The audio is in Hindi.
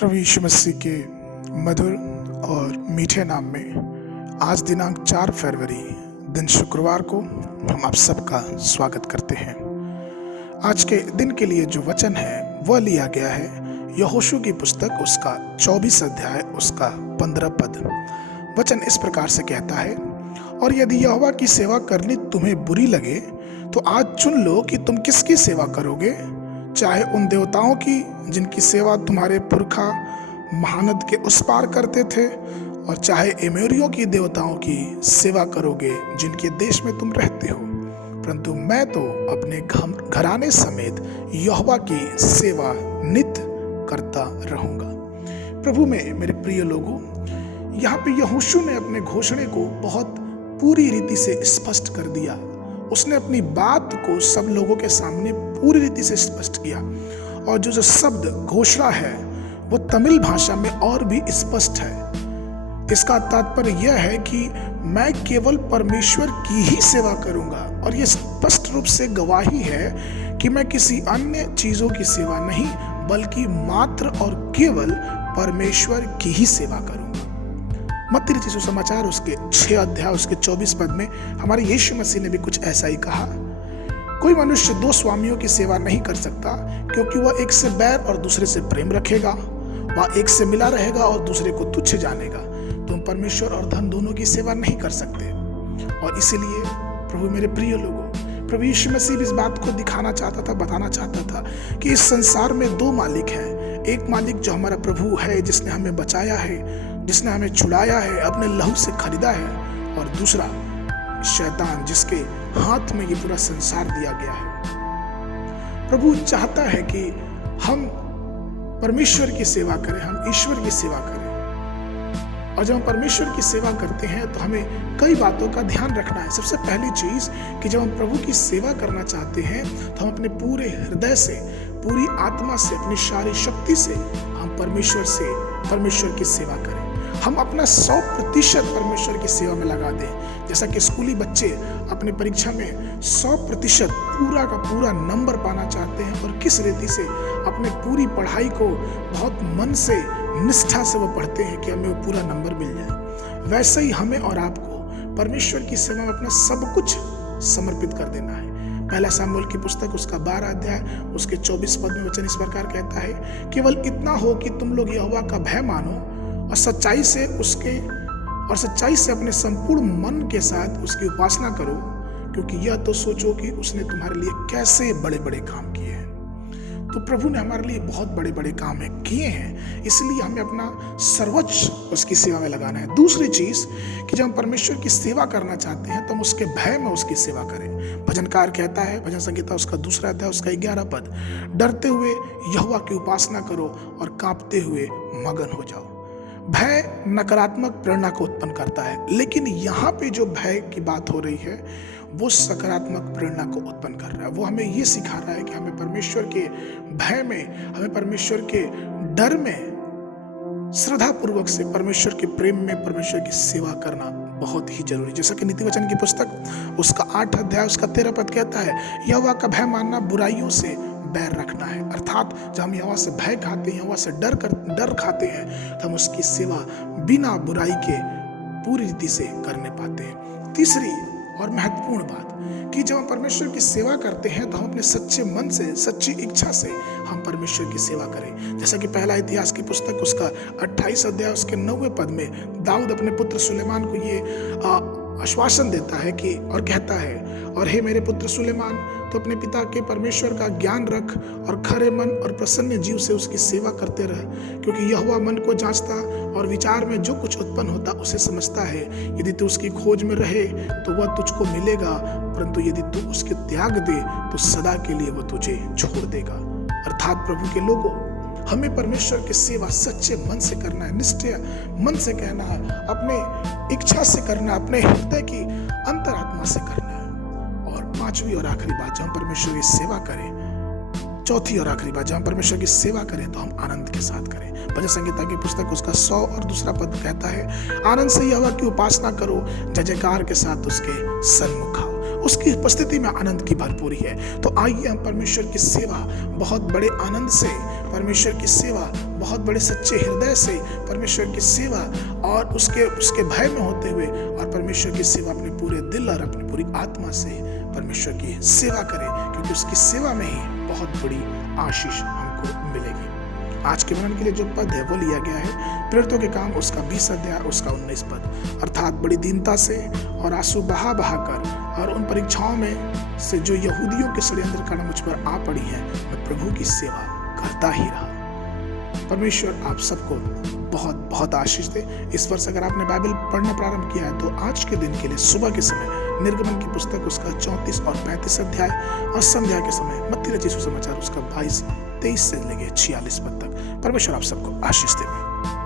प्रभु यीशु मसीह के मधुर और मीठे नाम में आज दिनांक 4 फरवरी दिन शुक्रवार को हम आप सबका स्वागत करते हैं। आज के दिन के लिए जो वचन है वह लिया गया है यहोशू की पुस्तक उसका 24 अध्याय उसका 15 पद। वचन इस प्रकार से कहता है, और यदि यहोवा की सेवा करनी तुम्हें बुरी लगे तो आज चुन लो कि तुम किसकी सेवा करोगे, चाहे उन देवताओं की जिनकी सेवा तुम्हारे पुरखा महानद के उस पार करते थे, और चाहे एमोरियों की देवताओं की सेवा करोगे जिनके देश में तुम रहते हो। परंतु मैं तो अपने घराने समेत यहोवा की सेवा नित करता रहूंगा। प्रभु में मेरे प्रिय लोगों, यहाँ पे यहोशू ने अपने घोषणे को बहुत पूरी रीति से स्पष्ट कर दिया। उसने अपनी बात को सब लोगों के सामने पूरी रीति से स्पष्ट किया, और जो शब्द घोषणा है वो तमिल भाषा में और भी स्पष्ट है। इसका तात्पर्य यह है कि मैं केवल परमेश्वर की ही सेवा करूंगा, और यह स्पष्ट रूप से गवाही है कि मैं किसी अन्य चीजों की सेवा नहीं बल्कि मात्र और केवल परमेश्वर की ही सेवा करूंगा। मत्ती रचित सुसमाचार उसके 6 अध्याय उसके 24 पद में हमारे यीशु मसीह ने भी कुछ ऐसा ही कहा, कोई मनुष्य 2 स्वामियों की सेवा नहीं कर सकता, क्योंकि वह एक से बैर और दूसरे से प्रेम रखेगा, वह एक से मिला रहेगा और दूसरे को तुच्छ जानेगा। तुम परमेश्वर और धन दोनों की सेवा नहीं कर सकते। और इसीलिए प्रभु मेरे प्रिय लोगों, प्रभु यीशु मसीह भी इस बात को दिखाना चाहता था, बताना चाहता था कि इस संसार में 2 मालिक हैं। एक मालिक जो हमारा प्रभु है, जिसने हमें बचाया है, जिसने हमें छुड़ाया है, अपने लहू से खरीदा है, और दूसरा शैतान जिसके हाथ में ये पूरा संसार दिया गया है। प्रभु चाहता है कि हम परमेश्वर की सेवा करें, हम ईश्वर की सेवा करें। और जब हम परमेश्वर की सेवा करते हैं तो हमें कई बातों का ध्यान रखना है। सबसे पहली चीज कि जब हम प्रभु की सेवा करना चाहते हैं तो हम अपने पूरे हृदय से, पूरी आत्मा से, अपनी सारी शक्ति से हम परमेश्वर की सेवा करें। हम अपना 100% परमेश्वर की सेवा में लगा दें। जैसा कि स्कूली बच्चे अपनी परीक्षा में 100% पूरा का पूरा नंबर पाना चाहते हैं, और किस रीति से अपने पूरी पढ़ाई को बहुत मन से, निष्ठा से वो पढ़ते हैं कि हमें वो पूरा नंबर मिल जाए, वैसे ही हमें और आपको परमेश्वर की सेवा में अपना सब कुछ समर्पित कर देना है। पहला सामुएल की पुस्तक उसका 12 अध्याय उसके 24 पद में वचन इस प्रकार कहता है, केवल इतना हो कि तुम लोग यहोवा का भय मानो और सच्चाई से अपने संपूर्ण मन के साथ उसकी उपासना करो, क्योंकि यह तो सोचो कि उसने तुम्हारे लिए कैसे बड़े बड़े काम किए हैं। तो प्रभु ने हमारे लिए बहुत बड़े बड़े काम किए हैं, इसलिए हमें अपना सर्वोच्च उसकी सेवा में लगाना है। दूसरी चीज कि जब हम परमेश्वर की सेवा करना चाहते हैं तो हम उसके भय में उसकी सेवा करें। भजनकार कहता है, भजन संगीता उसका 2 अध्याय उसका 11 पद, डरते हुए यहोवा की उपासना करो और कांपते हुए मगन हो जाओ। भय नकारात्मक प्रेरणा को उत्पन्न करता है, लेकिन यहाँ पे जो भय की बात हो रही है वो सकारात्मक प्रेरणा को उत्पन्न कर रहा है। वो हमें ये सिखा रहा है कि हमें परमेश्वर के भय में, हमें परमेश्वर के डर में, श्रद्धा पूर्वक से परमेश्वर के प्रेम में परमेश्वर की सेवा करना बहुत ही जरूरी। जैसा कि नीति वचन की पुस्तक उसका 8 अध्याय उसका 13 पद कहता है, यहोवा का भय मानना बुराइयों से बैर रखना है। अर्थात जब हम यहोवा से भय खाते हैं, यहोवा से डर खाते हैं, तो हम उसकी सेवा बिना बुराई के पूरी रीति से करने पाते हैं। तीसरी और महत्वपूर्ण बात कि जब हम परमेश्वर की सेवा करते हैं तो हम अपने सच्चे मन से, सच्ची इच्छा से हम परमेश्वर की सेवा करें। जैसा कि पहला इतिहास की पुस्तक उसका 28 अध्याय उसके 9वें पद में दाऊद अपने पुत्र सुलेमान को ये आश्वासन देता है कि, और कहता है, और हे मेरे पुत्र सुलेमान, तो अपने पिता के परमेश्वर का ज्ञान रख और खरे मन और प्रसन्न जीव से उसकी सेवा करते रह, क्योंकि यहोवा मन को जांचता और विचार में जो कुछ उत्पन्न होता उसे समझता है। यदि तू उसकी खोज में रहे तो वह तुझको मिलेगा, परंतु यदि तू उसके त्याग दे तो सदा के लिए वह तुझे छोड़ देगा। अर्थात प्रभु के लोगों, हमें परमेश्वर की सेवा सच्चे मन से करना है, निश्चय मन से कहना है, अपने इच्छा से करना, अपने हृदय की अंतरात्मा से करना है। और 5वीं और आखिरी बात, जब हम परमेश्वर की सेवा करें, 4थी और आखिरी बात, जब हम परमेश्वर की सेवा करें तो हम आनंद के साथ करें। भजन संगीता की पुस्तक उसका 100 और 2 पद कहता है, आनंद से यहोवा की उपासना करो, जय जयकार के साथ उसके सन्मुख आओ। उसकी उपस्थिति में आनंद की भरपूरी है। तो आइए हम परमेश्वर की सेवा बहुत बड़े आनंद से, परमेश्वर की सेवा बहुत बड़े सच्चे हृदय से परमेश्वर की सेवा और उसके भय में होते हुए और परमेश्वर की सेवा अपने पूरे दिल और अपनी पूरी आत्मा से परमेश्वर की सेवा करें, क्योंकि उसकी सेवा में ही बहुत बड़ी आशीष हमको मिलेगी। आज के मनन के लिए जो पद है वो लिया गया है प्रेरितों के काम उसका 20 अध्याय उसका 19 पद। अर्थात बड़ी दीनता से और आंसू बहा कर और उन परीक्षाओं में से जो यहूदियों के षड्यंत्र कारण मुझ पर आ पड़ी है, मैं प्रभु की सेवा करता ही रहा। परमेश्वर आप सबको बहुत बहुत आशीष दे। इस वर्ष अगर आपने बाइबल पढ़ना प्रारंभ किया है तो आज के दिन के लिए सुबह के समय निर्गमन की पुस्तक उसका 34 और 35 अध्याय और संध्या के समय मत्ती रचित सुसमाचार उसका 22-23 से लेके 46 पद तक। परमेश्वर आप सबको आशीष दे।